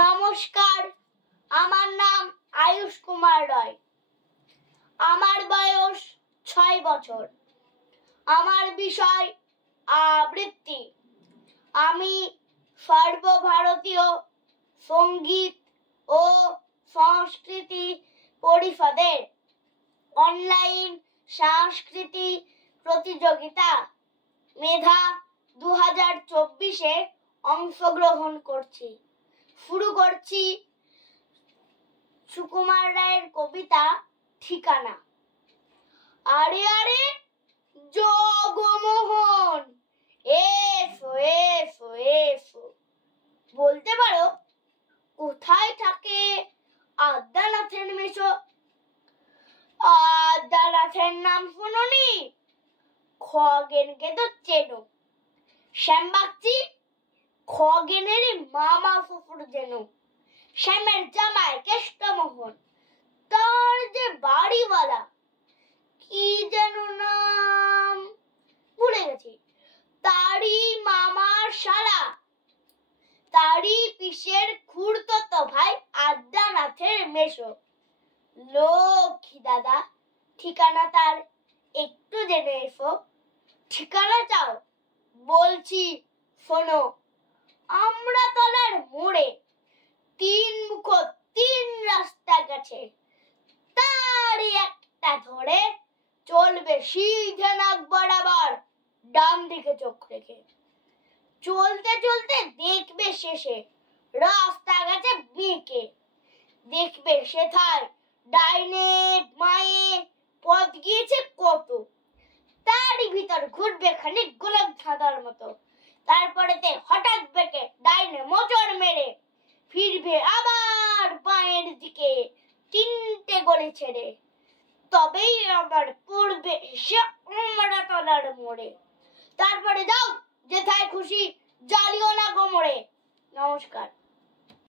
নমস্কার, আমার নাম আয়ুষ কুমার রায়। আমার বয়স ৬ বছর। আমার বিষয় আবৃত্তি। আমি সর্বভারতীয় সঙ্গীত ও সংস্কৃতি পরিষদের অনলাইন সাংস্কৃতিক প্রতিযোগিতা মেধা ২০২৪-এ অংশগ্রহণ করছি। শুরু করছি সুকুমার রায়ের কবিতা ঠিকানা। আরে আরে জগমোহন, এসো এসো এসো। বলতে পারো কোথায় থাকে আদ্যানাথের মেশো? আদ্যানাথের নাম শুনোনি? খগেনকে তো চেনো। শ্যামবাগচি খগেনেরই মামা শ্বশুর যেন। শ্যামের জামাই কেষ্টমোহন, তার যে বাড়িওয়ালা কি যেন নাম ভুলে গেছি। তারই মামার শালা, তারই পিসের খুড়তো ভাই আদ্যানাথের মেশো। লক্ষ্মী দাদা, ঠিকানা তার একটু জেনে এসো। ঠিকানা চাও? বলছি শোনো। আমড়াতলার মোড়ে ৩ মুখ ৩ রাস্তা গেছে, তারই একটা ধরে চলবে সিধে নাক বরাবর, ডান দিকে চোখ রেখে। চলতে চলতে দেখবে শেষে রাস্তা গেছে বেঁকে। দেখবে সেথায় ডাইনে বাঁয়ে পথ গিয়েছে কত, তারই ভিতর ঘুরবে খানিক গোলাপ ধাঁধার মতো। তারপরেতে হঠাৎ বেঁকে ডাইনে মোচড় মেরে ফিরবে আবার বাঁয়ের দিকে ৩টে গলি ছেড়ে। তবেই আবার পড়বে এসে আমড়াতলার মোড়ে। তারপরে যাও যেথায় খুশি, জ্বালিও না কোমরে। নমস্কার।